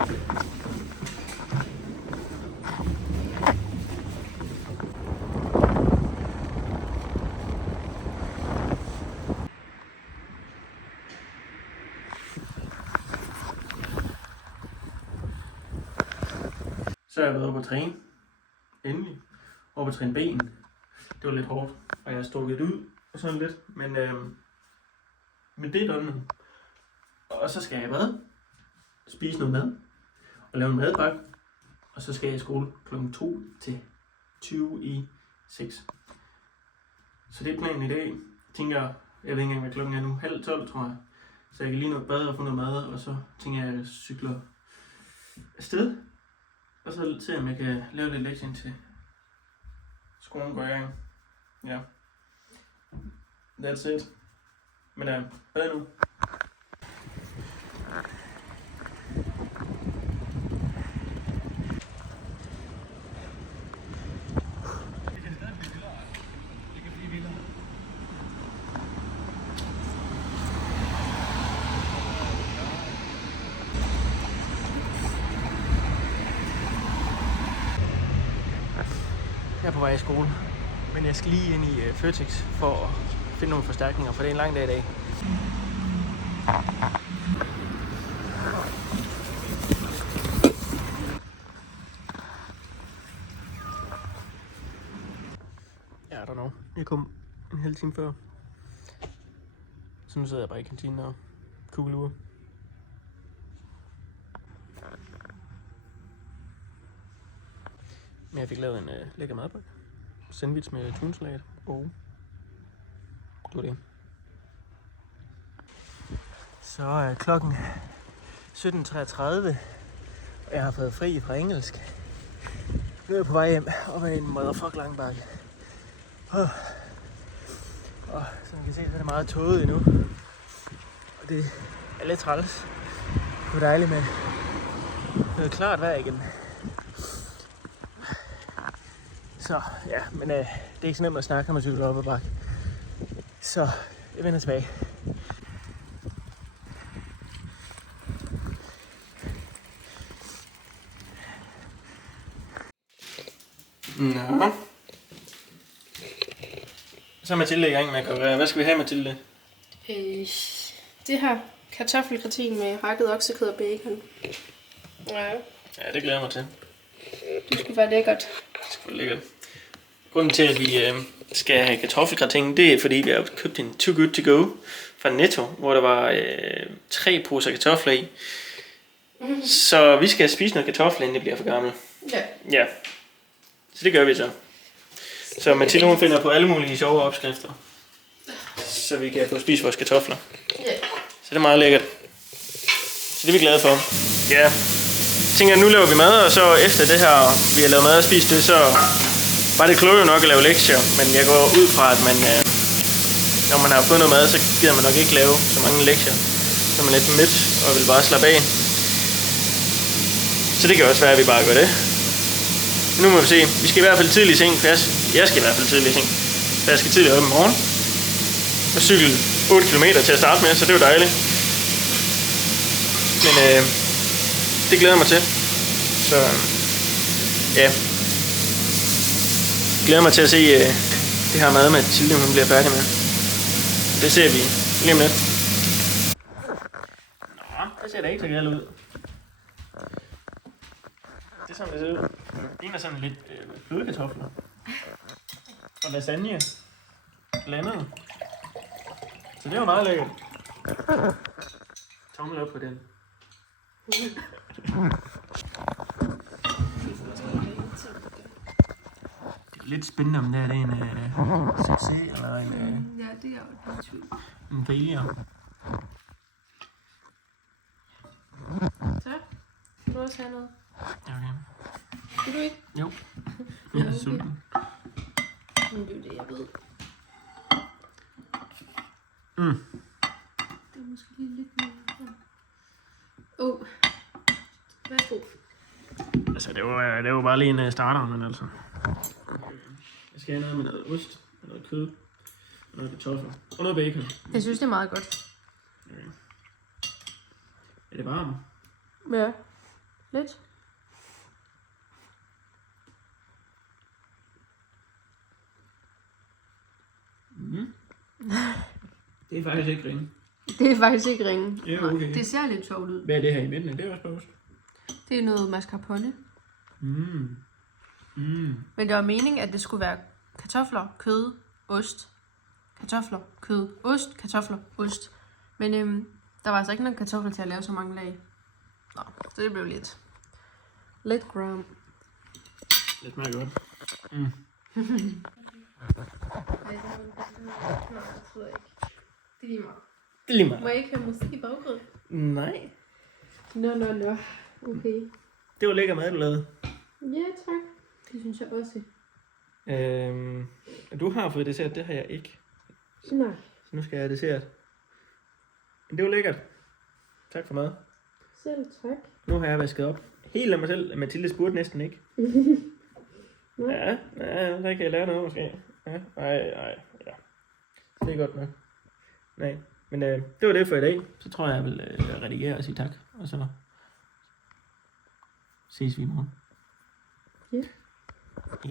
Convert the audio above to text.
Så har jeg været oppe at træne. Endelig. Oppe at træne ben. Det var lidt hårdt, og jeg har strukket ud og sådan lidt. Men det er done nu. Og så skal jeg spise noget mad og lave en madpakke. Og så skal jeg i skole kl. 2 til 20 i 6. Så det er planen i dag. Jeg tænker, jeg ved ikke engang hvad klokken er nu. 11:30 tror jeg. Så jeg kan lige nå et bad og få noget mad. Og så tænker jeg, at jeg cykler afsted. Og så ser jeg, om jeg kan lave lidt lektion til skolen går i gang. Ja. That's it. Men bad nu. Jeg er på vej i skole, men jeg skal lige ind i Føtex for at finde nogle forstærkninger, for det er en lang dag i dag. Ja, I don't know. Jeg kom en halv time før. Så nu sidder jeg bare i kantinen og kugleure. Men jeg fik lavet en lækker madpakke. Sandwich med tunsalat og det var det. Så er klokken 17:33, og jeg har fået fri fra engelsk. Nu er jeg på vej hjem op ad en motherfuck lang bakke. Og som I kan se, så er det meget tåget endnu. Og det er lidt træls. Det er dejligt med noget klart vejr igen. Så ja, men det er ikke så nemt at snakke, når man cykler op ad bakke. Så jeg vender tilbage. Nå. Så er Mathilde i gang med at gøre. Hvad skal vi have, Mathilde? Det her kartoffelgratin med hakket oksekød og bacon. Ja. Ja, det glæder jeg mig til. Det skulle være lækkert. Det skulle være lækkert. Grunden til, at vi skal have kartoffelgratin, det er fordi, vi har købt en Too Good To Go fra Netto, hvor der var 3 poser kartofler i. Mm-hmm. Så vi skal spise noget kartofler, inden det bliver for gammelt. Ja. Ja. Så det gør vi så. Så Mathilde, hun finder på alle mulige sjove opskrifter, så vi kan få spise vores kartofler. Ja. Så det er meget lækkert. Så det er vi glade for. Ja. Jeg tænker, nu laver vi mad, og så efter det her, vi har lavet mad og spist det, så var det klogt nok at lave lektier. Men jeg går ud fra, at man, når man har fået noget mad, så gider man nok ikke lave så mange lektier. Så er man lidt mæt og vil bare slappe af. Så det kan også være, at vi bare gør det. Men nu må vi se. Vi skal i hvert fald tidligt i seng, for jeg skal i hvert fald tidligt i seng. For jeg skal tidligt op i morgen. Og cykle 8 km til at starte med, så det er jo dejligt. Men det glæder jeg mig til. Så ja. Jeg glæder mig til at se det her mad med Mathilde, hun bliver færdig med. Det ser vi lige om lidt. Nå, det ser da ikke så galt ud. Det er sådan, det ser ud. Det ligner sådan lidt flødekartofler. Og lasagne. Blandet. Så det er jo meget lækkert. Tommel op på den. Det er lidt spændende, om det er en succes eller en... Ja, det er jo en tvivl. En failure. Så, vil du også have noget? Ja, okay. Vil du ikke? Jo. Jeg er sulten. Men det er jo det, jeg ved. Mm. Det er måske lige lidt mere. Værsgo. Altså, det var bare lige en starter, men altså. Jeg skal have noget med noget ost, noget kød, noget kartofler og noget bacon. Jeg synes, det er meget godt. Okay. Er det varmt? Ja. Lidt. Mm. Det er faktisk ikke ringe. Det er faktisk ikke ringe. Det er okay. Det ser lidt sjovt ud. Hvad er det her i midten? Det er også ost. Det er noget mascarpone. Mm. Mm. Men det var meningen, at det skulle være kartofler, kød, ost. Kartofler, kød, ost, kartofler, ost. Men der var altså ikke nok kartofler til at lave så mange lag. Nå, så det blev lidt gram. Det smager godt. Mm. Nej, det tror jeg ikke. Det er lige meget. Det er lige meget. Må jeg ikke høre musik i baggrunden? Nej. Nå. Okay. Det var lækker mad, du lavede. Ja, tak. Det synes jeg også. Du har fået dessert, det har jeg ikke. Nej. Så nu skal jeg have dessert. Men det var lækkert. Tak for mad. Selv tak. Nu har jeg vasket op. Helt af mig selv. Mathilde spurgte næsten ikke. Ja, der kan jeg lære noget måske. Ja, ja. Det er godt nok. Nej, men det var det for i dag. Så tror jeg vil redigere og sige tak. Og så ses vi i morgen. Ja.